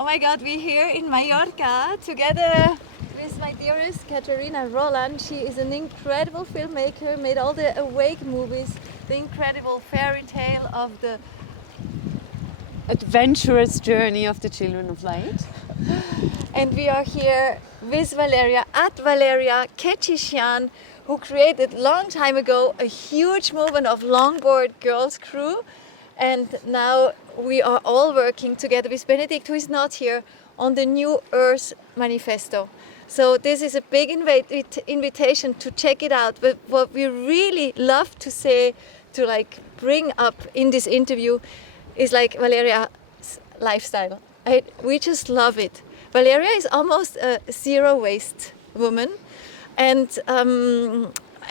Oh my God, we're here in Mallorca together with my dearest Katerina Roland. She is an incredible filmmaker, made all the Awake movies, the incredible fairy tale of the adventurous journey of the children of light. And we are here with Valeria, at Valeria Kechichian, who created long time ago a huge movement of longboard girls crew. And now we are all working together with Benedict, who is not here, on the New Earth Manifesto. So this is a big invitation to check it out. But what we really love to say, to like bring up in this interview, is like Valeria's lifestyle. We just love it. Valeria is almost a zero waste woman. And I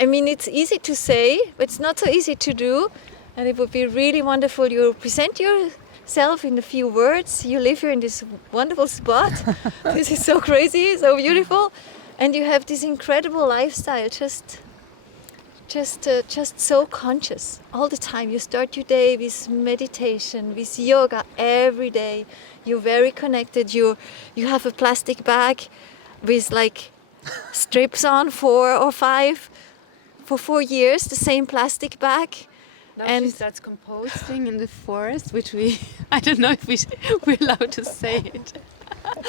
mean, it's easy to say, but it's not so easy to do. And it would be really wonderful you present yourself in a few words. You live here in this wonderful spot. This is so crazy, so beautiful. And you have this incredible lifestyle, just so conscious all the time. You start your day with meditation, with yoga every day. You're very connected. You have a plastic bag with like strips on 4 or 5 for 4 years, the same plastic bag. Now and she starts composting in the forest, which I don't know if we're allowed to say it.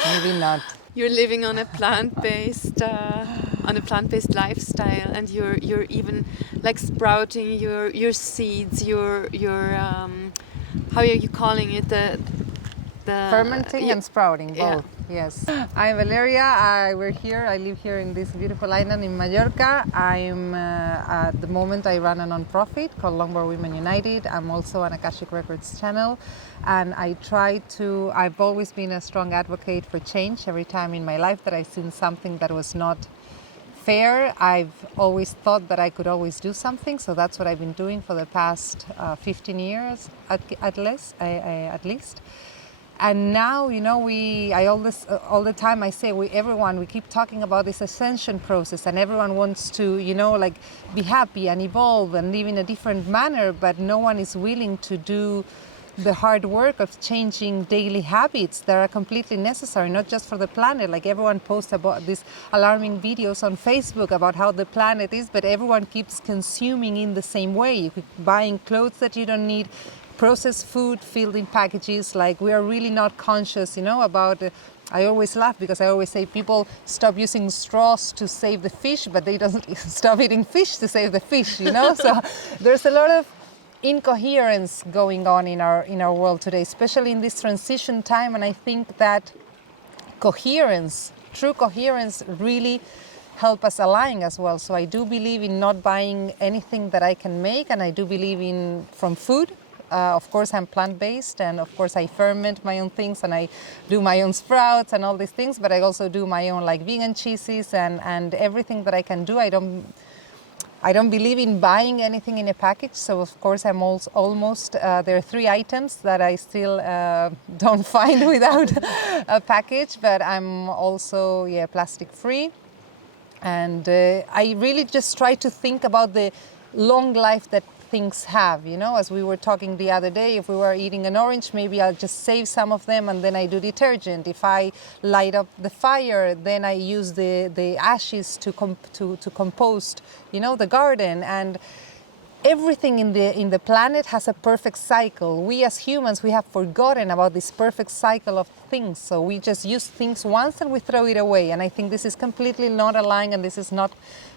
Maybe not. You're living on a plant-based lifestyle, and you're even like sprouting your seeds, your how are you calling it, the fermenting and sprouting, both. Yes. I'm Valeria. We're here. I live here in this beautiful island in Mallorca. At the moment I run a non-profit called Longboard Women United. I'm also on Akashic Records channel, and I've always been a strong advocate for change. Every time in my life that I've seen something that was not fair, I've always thought that I could always do something. So that's what I've been doing for the past 15 years at least. And now, you know, all the time I say, we keep talking about this ascension process, and everyone wants to, you know, like be happy and evolve and live in a different manner, but no one is willing to do the hard work of changing daily habits that are completely necessary, not just for the planet. Like everyone posts about these alarming videos on Facebook about how the planet is, but everyone keeps consuming in the same way. You keep buying clothes that you don't need, processed food filled in packages. Like we are really not conscious, you know, about I always laugh because I always say people stop using straws to save the fish, but they don't stop eating fish to save the fish, you know. So there's a lot of incoherence going on in our world today, especially in this transition time. And I think that true coherence really help us align as well. So I do believe in not buying anything that I can make, and I do believe in from food. Of course, I'm plant-based, and of course I ferment my own things, and I do my own sprouts and all these things, but I also do my own like vegan cheeses and everything that I can do. I don't believe in buying anything in a package. So of course I'm almost there are 3 items that I still don't find without a package, but I'm also plastic free. And I really just try to think about the long life that things have, you know. As we were talking the other day, if we were eating an orange, maybe I'll just save some of them and then I do detergent. If I light up the fire, then I use the ashes to compost, you know, the garden. And everything in the planet has a perfect cycle. We as humans, we have forgotten about this perfect cycle of things. So we just use things once and we throw it away. And I think this is completely not aligned, and this is not,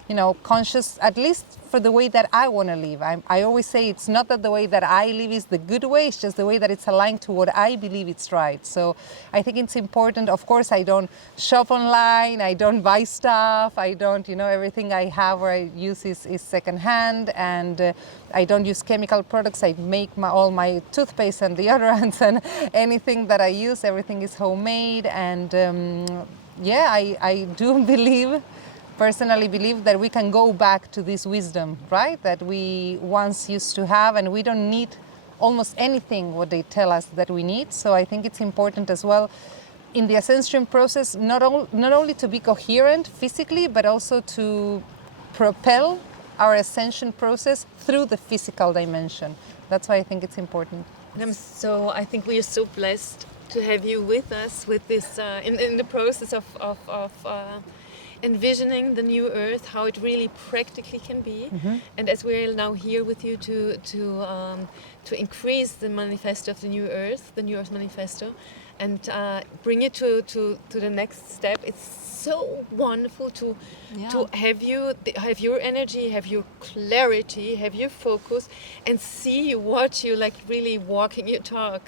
you know, conscious, at least for the way that I want to live. I always say it's not that the way that I live is the good way, it's just the way that it's aligned to what I believe it's right. So I think it's important. Of course, I don't shop online, I don't buy stuff, I don't, you know, everything I have or I use is secondhand, and I don't use chemical products. I make all my toothpaste and deodorants, and anything that I use, everything is homemade. And I do personally believe that we can go back to this wisdom, right, that we once used to have, and we don't need almost anything what they tell us that we need. So I think it's important as well in the ascension process, not only to be coherent physically, but also to propel our ascension process through the physical dimension. That's why I think it's important. And I think we are so blessed to have you with us with this in the process of envisioning the new Earth, how it really practically can be. And as we're now here with you to increase the manifesto of the new Earth, the new Earth manifesto, and bring it to the next step. It's so wonderful to have you have your energy, have your clarity, have your focus, and see you, watch you like really walking your talk.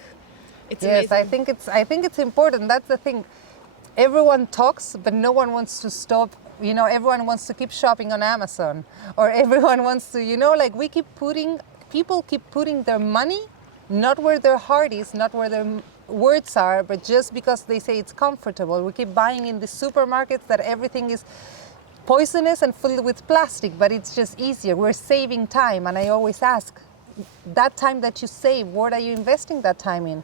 It's yes, amazing. I think it's important. That's the thing. Everyone talks, but no one wants to stop. You know, everyone wants to keep shopping on Amazon, or everyone wants to, you know, like people keep putting their money not where their heart is, not where their words are, but just because they say it's comfortable. We keep buying in the supermarkets that everything is poisonous and filled with plastic, but it's just easier. We're saving time, and I always ask, that time that you save, what are you investing that time in?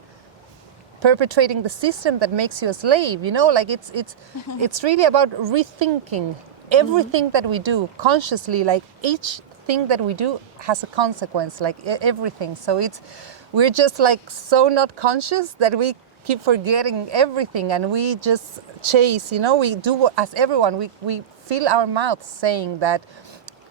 Perpetrating the system that makes you a slave, you know, like it's really about rethinking everything that we do consciously. Like each thing that we do has a consequence, like everything. So we're just like so not conscious that we keep forgetting everything, and we just chase, you know, we do as everyone, we fill our mouths saying that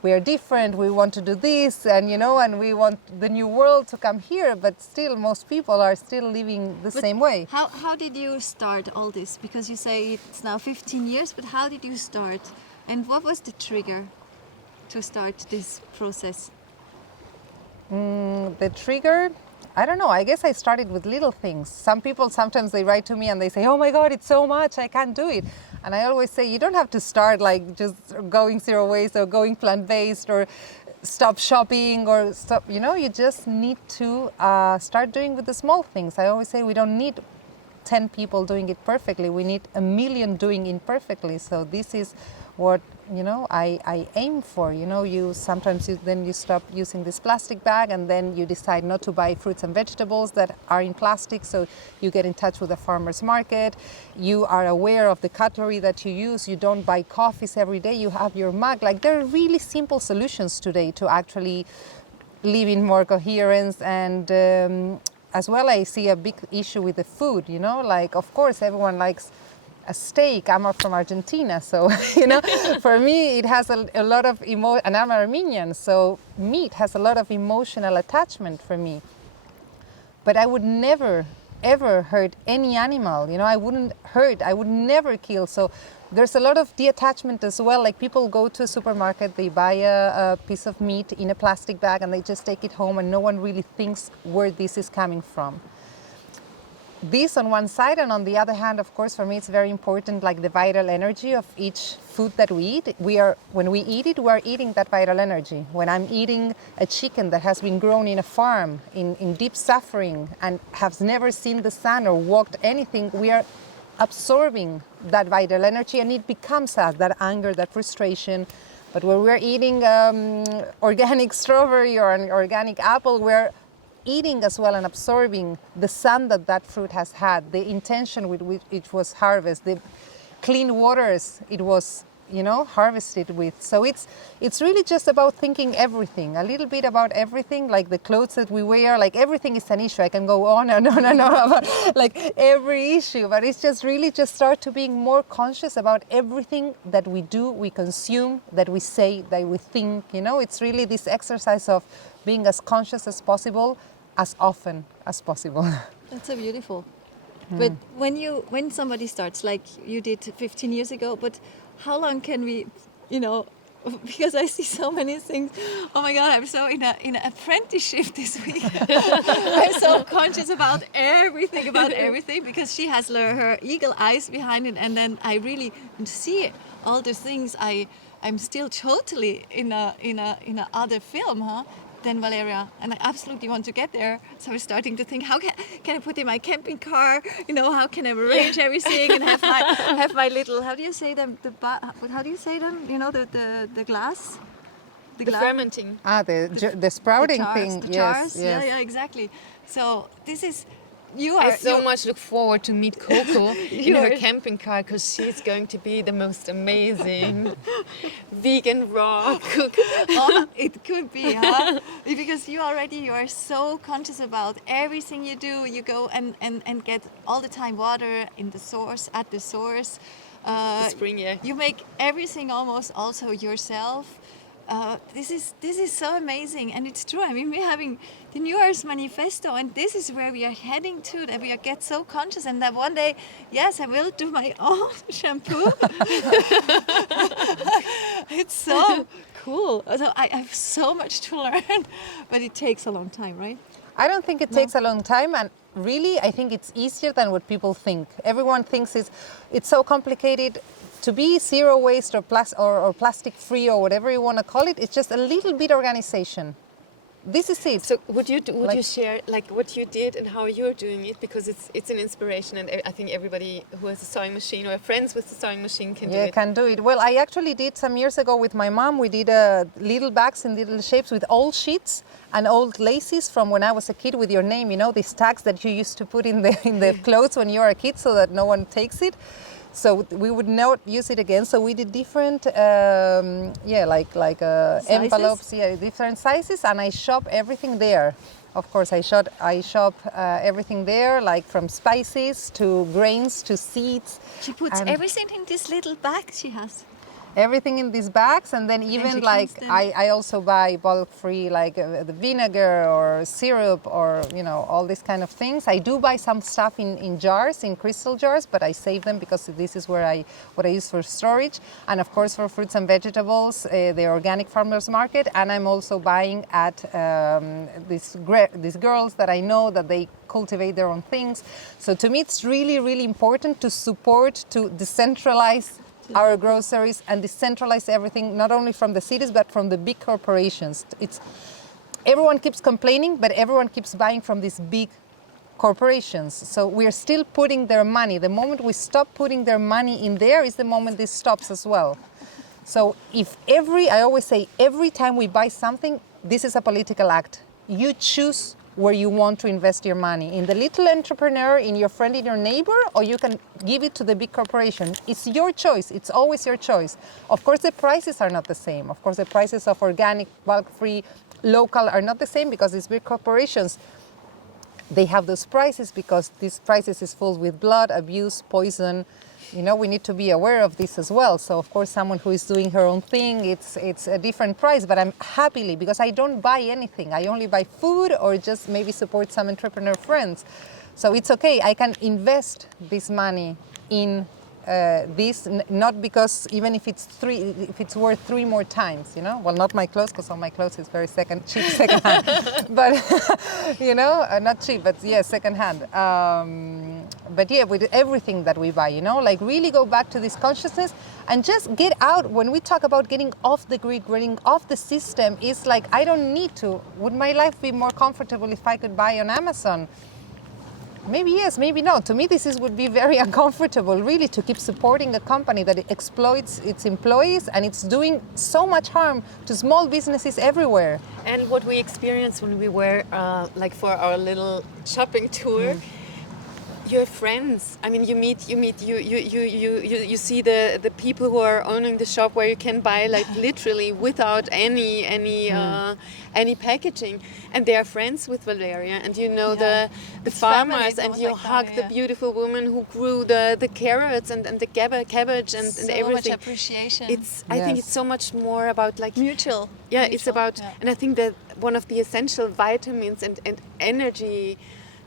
we are different, we want to do this, and you know, and we want the new world to come here, but still most people are still living the same way. How did you start all this? Because you say it's now 15 years, but how did you start? And what was the trigger to start this process? The trigger, I don't know, I guess I started with little things. Some people, sometimes they write to me and they say, oh my God, it's so much, I can't do it. And I always say, you don't have to start like just going zero waste or going plant-based or stop shopping or stop, you know, you just need to start doing with the small things. I always say we don't need 10 people doing it perfectly, we need 1 million doing imperfectly. So this is what, you know, I aim for. You know, then you stop using this plastic bag, and then you decide not to buy fruits and vegetables that are in plastic, so you get in touch with the farmer's market. You are aware of the cutlery that you use. You don't buy coffees every day, you have your mug. Like, there are really simple solutions today to actually live in more coherence. And as well, I see a big issue with the food, you know, like, of course, everyone likes a steak. I'm from Argentina, so, you know, for me, it has a lot of and I'm Armenian, so meat has a lot of emotional attachment for me. But I would never, ever hurt any animal, you know, I would never kill. So there's a lot of detachment as well. Like, people go to a supermarket, they buy a piece of meat in a plastic bag and they just take it home, and no one really thinks where this is coming from. This on one side, and on the other hand, of course, for me it's very important, like the vital energy of each food that we eat. When we eat it, we are eating that vital energy. When I'm eating a chicken that has been grown in a farm, in deep suffering, and has never seen the sun or walked anything, we are absorbing that vital energy, and it becomes us, that anger, that frustration. But when we're eating organic strawberry or an organic apple, we're eating as well and absorbing the sun that fruit has had, the intention with which it was harvested, the clean waters it was, you know, harvested with. So it's really just about thinking everything, a little bit about everything, like the clothes that we wear, like everything is an issue. I can go on and on and on about like every issue, but it's just really just start to being more conscious about everything that we do, we consume, that we say, that we think, you know. It's really this exercise of being as conscious as possible, as often as possible. That's so beautiful. But when somebody starts, like you did 15 years ago, but how long can we, you know, because I see so many things. Oh my God, I'm so in an apprenticeship this week. I'm so conscious about everything, because she has her eagle eyes behind it, and then I really see all the things. I'm still totally in a other film, than Valeria, and I absolutely want to get there. So I'm starting to think, how can I put in my camping car? You know, how can I arrange everything and have my little, how do you say them? How do you say them? You know, the glass. The fermenting. The sprouting the chars, thing. The yes, chars. yes. Yeah, exactly. So this is you I are so you- much look forward to meet Coco in her You're- camping car, because she's going to be the most amazing vegan raw cook. Oh, it could be, huh? Because you are so conscious about everything you do. You go and get all the time water in the source, at the source. The spring, yeah. You make everything almost also yourself. This is so amazing, and it's true. I mean, we're having the New Earth Manifesto, and this is where we are heading to. That we get so conscious, and that one day, yes, I will do my own shampoo. It's so cool. So I have so much to learn, but it takes a long time, right? I don't think it takes a long time, and really I think it's easier than what people think. Everyone thinks it's so complicated. To be zero waste or plastic free or whatever you want to call it, it's just a little bit organization. This is it. So would you Like- you share like what you did and how you're doing it, because it's an inspiration, and I think everybody who has a sewing machine or friends with a sewing machine can do Yeah, it. can do it. Well, I actually did some years ago with my mom. We did little bags in little shapes with old sheets and old laces from when I was a kid with your name. You know, these tags that you used to put in the clothes when you were a kid so that no one takes it. So we would not use it again. So we did different, envelopes, different sizes, and I shop everything there. Of course, I shop everything there, like from spices to grains to seeds. She puts And- everything in this little bag she has. Everything in these bags, and then she even cleans like them. I also buy bulk free like the vinegar or syrup or all these kind of things. I do buy some stuff in jars, in crystal jars, but I save them because this is what I use for storage, and of course for fruits and vegetables, the organic farmers market. And I'm also buying at these girls that I know that they cultivate their own things. So to me, it's really, really important to support, to decentralize our groceries and decentralize everything, not only from the cities but from the big corporations. Everyone keeps complaining, but everyone keeps buying from these big corporations. So we're still putting their money. The moment we stop putting their money in there is the moment this stops as well. So I always say, every time we buy something, this is a political act. You choose where you want to invest your money, in the little entrepreneur, in your friend, in your neighbor, or you can give it to the big corporation. It's your choice. It's always your choice. Of course, the prices are not the same. Of course, the prices of organic, bulk-free, local are not the same, because these big corporations, they have those prices because these prices is full with blood, abuse, poison. We need to be aware of this as well. So of course, someone who is doing her own thing, it's a different price, but I'm happily, because I don't buy anything. I only buy food or just maybe support some entrepreneur friends. So it's okay. I can invest this money in this, not because even if it's worth 3 more times, well, not my clothes, because all my clothes is very cheap second hand, but not cheap, but yeah, second hand. But yeah, with everything that we buy, like really go back to this consciousness and just get out. When we talk about getting off the grid, getting off the system, it's like, I don't need to. Would my life be more comfortable if I could buy on Amazon? Maybe yes, maybe no. To me, would be very uncomfortable, really, to keep supporting a company that exploits its employees, and it's doing so much harm to small businesses everywhere. And what we experienced when we were for our little shopping tour, your friends. I mean, you see the people who are owning the shop where you can buy like literally without any packaging, and they are friends with Valeria, and the It's farmers, family, and almost you like hug family, the yeah. beautiful woman who grew the carrots and the cabbage and So everything. much appreciation. I think it's Yes. so much more about like mutual. yeah, it's Mutual, about, yeah. and I think that one of the essential vitamins and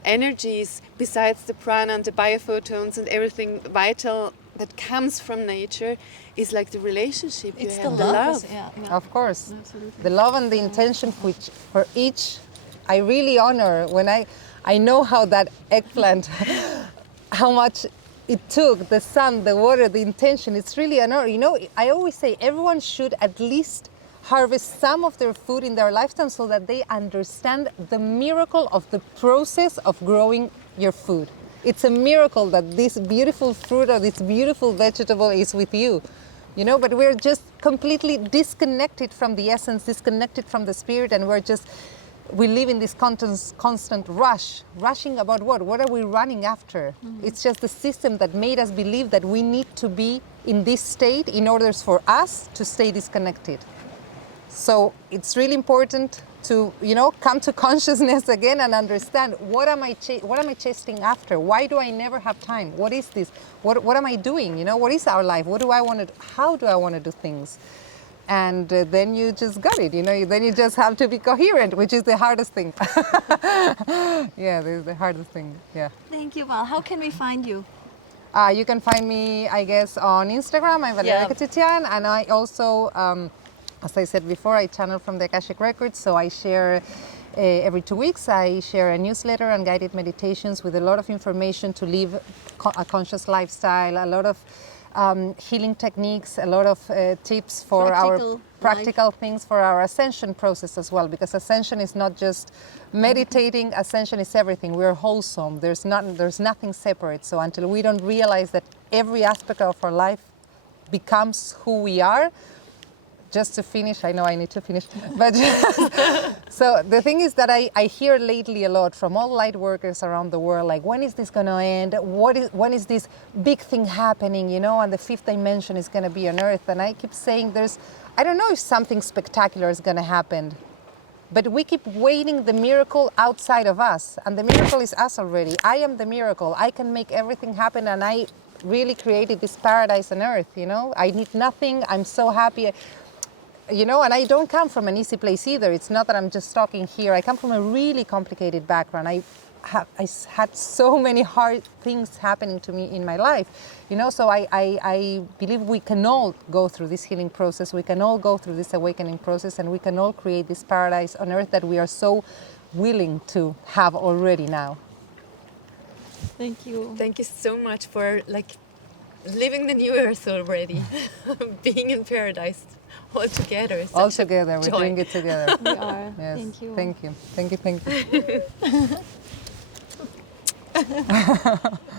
energies besides the prana and the biophotons and everything vital that comes from nature is like the relationship It's you the have, love. Yeah. Of course. Absolutely. The love and the intention which for each, I really honor when I know how that eggplant, how much it took, the sun, the water, the intention. It's really an honor. I always say everyone should at least harvest some of their food in their lifetime so that they understand the miracle of the process of growing your food. It's a miracle that this beautiful fruit or this beautiful vegetable is with you. But we're just completely disconnected from the essence, disconnected from the spirit, and we're just we live in this constant rushing about what? What are we running after? It's just the system that made us believe that we need to be in this state in order for us to stay disconnected. So it's really important to, come to consciousness again and understand what am I chasing after? Why do I never have time? What is this? What am I doing? What is our life? What do I want to? How do I want to do things? And then you just got it, then you just have to be coherent, which is the hardest thing. Yeah, this is the hardest thing, yeah. Thank you, Val. How can we find you? You can find me, I guess, on Instagram. I'm Valeria Kechichian, and I also, as I said before, I channel from the Akashic Records, so I share every 2 weeks. I share a newsletter and guided meditations with a lot of information to live a conscious lifestyle, a lot of healing techniques, a lot of tips for our practical things for our ascension process as well, because ascension is not just meditating, ascension is everything. We're wholesome. There's nothing separate. So until we don't realize that every aspect of our life becomes who we are, just to finish, I know I need to finish, but so the thing is that I hear lately a lot from all light workers around the world, like, when is this going to end? When is this big thing happening, and the fifth dimension is going to be on Earth? And I keep saying I don't know if something spectacular is going to happen, but we keep waiting the miracle outside of us, and the miracle is us already. I am the miracle. I can make everything happen, and I really created this paradise on Earth, I need nothing. I'm so happy. And I don't come from an easy place either. It's not that I'm just talking here. I come from a really complicated background. I had so many hard things happening to me in my life, so I believe we can all go through this healing process. We can all go through this awakening process, and we can all create this paradise on Earth that we are so willing to have already now. Thank you. Thank you so much for living the new Earth already, being in paradise. All together. All together. We're doing it together. We are. Yes. Thank you. Thank you. Thank you. Thank you.